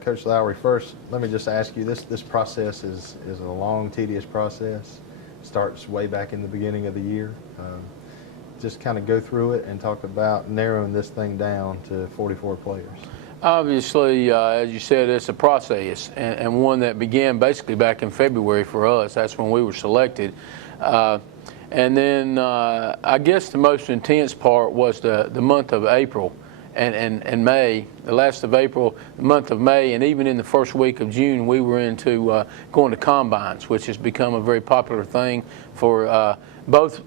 Coach Lowery, first, let me just ask you, this process is a long, tedious process. Starts way back in the beginning of the year. Just kind of go through it and talk about narrowing this thing down to 44 players. Obviously, as you said, it's a process, and one that began basically back in February for us. That's when we were selected. And then I guess the most intense part was the month of April and May, the last of April, the month of May, and even in the first week of June, we were into going to combines, which has become a very popular thing for both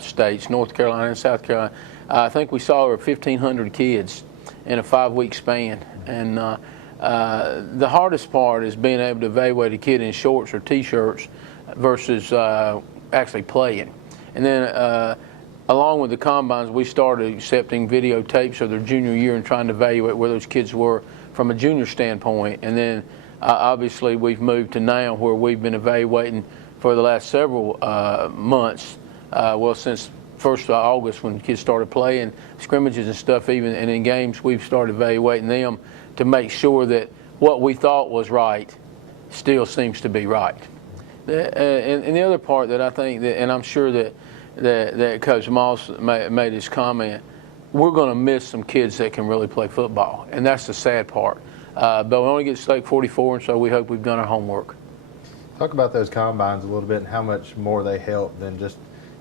states, North Carolina and South Carolina. I think we saw over 1,500 kids in a 5-week span. And the hardest part is being able to evaluate a kid in shorts or T-shirts versus actually playing. And then along with the combines, we started accepting videotapes of their junior year and trying to evaluate where those kids were from a junior standpoint. And then obviously we've moved to now where we've been evaluating for the last several months, well, since 1st of August when kids started playing scrimmages and stuff, even and in games, we've started evaluating them to make sure that what we thought was right still seems to be right. And the other part that I think that, and I'm sure that Coach Moss made his comment, we're going to miss some kids that can really play football, and that's the sad part. But we only get to select 44, and so we hope we've done our homework. Talk about those combines a little bit and how much more they help than just,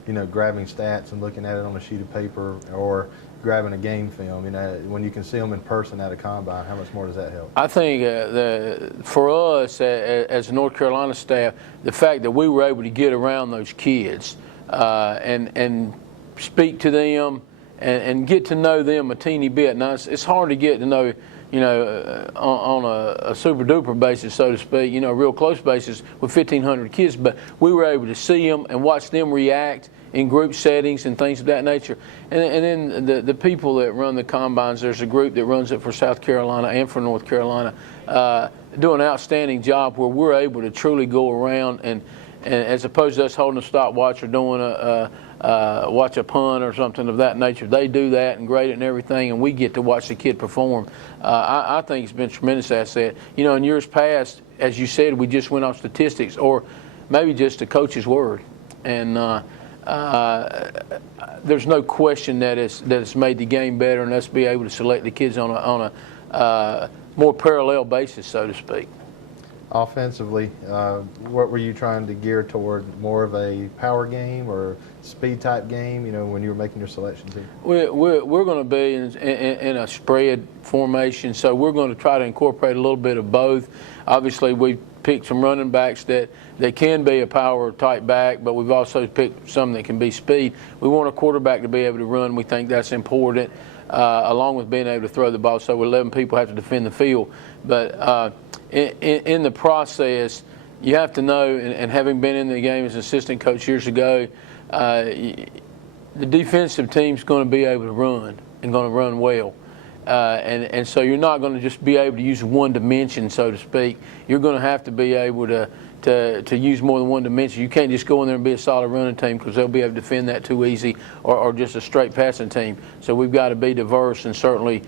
you know, grabbing stats and looking at it on a sheet of paper or grabbing a game film. You know, when you can see them in person at a combine, how much more does that help? I think for us as the North Carolina staff, the fact that we were able to get around those kids and speak to them and get to know them a teeny bit. Now, it's hard to get to know, you know, on a super duper basis, so to speak, you know, a real close basis with 1,500 kids, but we were able to see them and watch them react in group settings and things of that nature. And then the people that run the combines, there's a group that runs it for South Carolina and for North Carolina, do an outstanding job where we're able to truly go around and as opposed to us holding a stopwatch or doing watch a punt or something of that nature, they do that and grade it and everything, and we get to watch the kid perform. I think it's been a tremendous asset. You know, in years past, as you said, we just went off statistics or maybe just a coach's word, and there's no question that it's made the game better, and us be able to select the kids on a more parallel basis, so to speak. Offensively, what were you trying to gear toward? More of a power game or speed type game, you know, when you were making your selections here? We're going to be in a spread formation, so we're going to try to incorporate a little bit of both. Obviously, we picked some running backs that can be a power type back, but we've also picked some that can be speed. We want a quarterback to be able to run. We think that's important, along with being able to throw the ball, so 11 people have to defend the field. But in the process, you have to know, and having been in the game as an assistant coach years ago, the defensive team's going to be able to run and going to run well. And so you're not going to just be able to use one dimension, so to speak. You're going to have to be able to use more than one dimension. You can't just go in there and be a solid running team because they'll be able to defend that too easy, or just a straight passing team. So we've got to be diverse, and certainly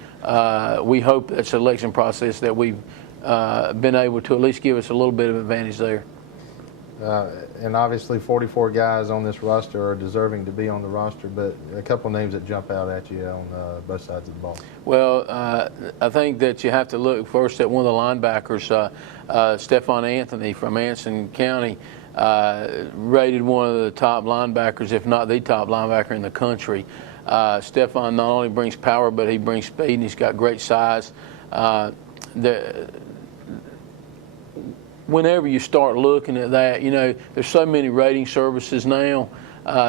we hope that selection process that we've been able to at least give us a little bit of advantage there. And obviously 44 guys on this roster are deserving to be on the roster, but a couple names that jump out at you on both sides of the ball. Well, I think that you have to look first at one of the linebackers, Stephon Anthony from Anson County, rated one of the top linebackers, if not the top linebacker in the country. Stephon not only brings power, but he brings speed, and he's got great size. Whenever you start looking at that, you know, there's so many rating services now.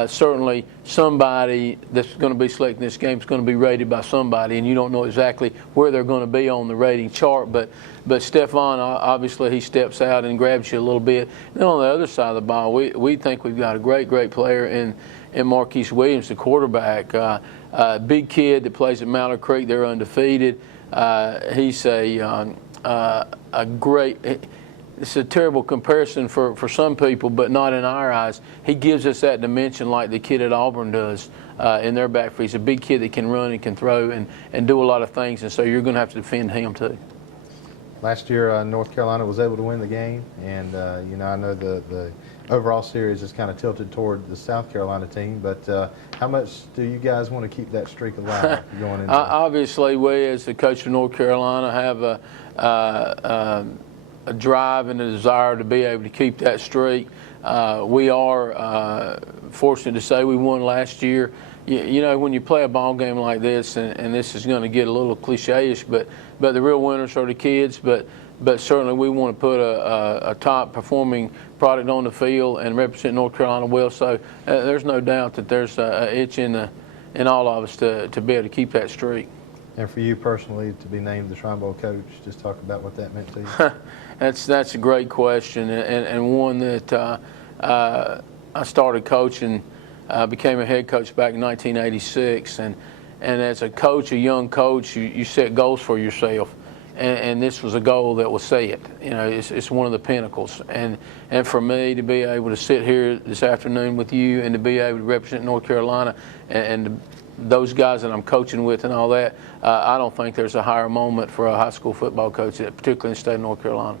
Certainly somebody that's going to be selecting this game is going to be rated by somebody, and you don't know exactly where they're going to be on the rating chart. But Stephon, obviously, he steps out and grabs you a little bit. Then on the other side of the ball, we think we've got a great player in Marquise Williams, the quarterback. Big kid that plays at Mallard Creek. They're undefeated. He's a great. it's a terrible comparison for some people, but not in our eyes. He gives us that dimension like the kid at Auburn does in their backfield. He's a big kid that can run and can throw and do a lot of things, and so you're going to have to defend him too. Last year, North Carolina was able to win the game, and I know the overall series is kind of tilted toward the South Carolina team. But how much do you guys want to keep that streak alive going into? Obviously, we as the coach of North Carolina have a drive and a desire to be able to keep that streak. We are fortunate to say we won last year. When you play a ball game like this, and this is going to get a little cliche-ish, but the real winners are the kids. But certainly we want to put a top-performing product on the field and represent North Carolina well. So there's no doubt that there's an itch in all of us to be able to keep that streak. And for you personally to be named the Shrine Bowl coach, just talk about what that meant to you. That's a great question, and one that I started coaching. Became a head coach back in 1986, and as a coach, a young coach, you set goals for yourself, and this was a goal that was set. It's one of the pinnacles, and for me to be able to sit here this afternoon with you and to be able to represent North Carolina and those guys that I'm coaching with and all that, I don't think there's a higher moment for a high school football coach, particularly in the state of North Carolina.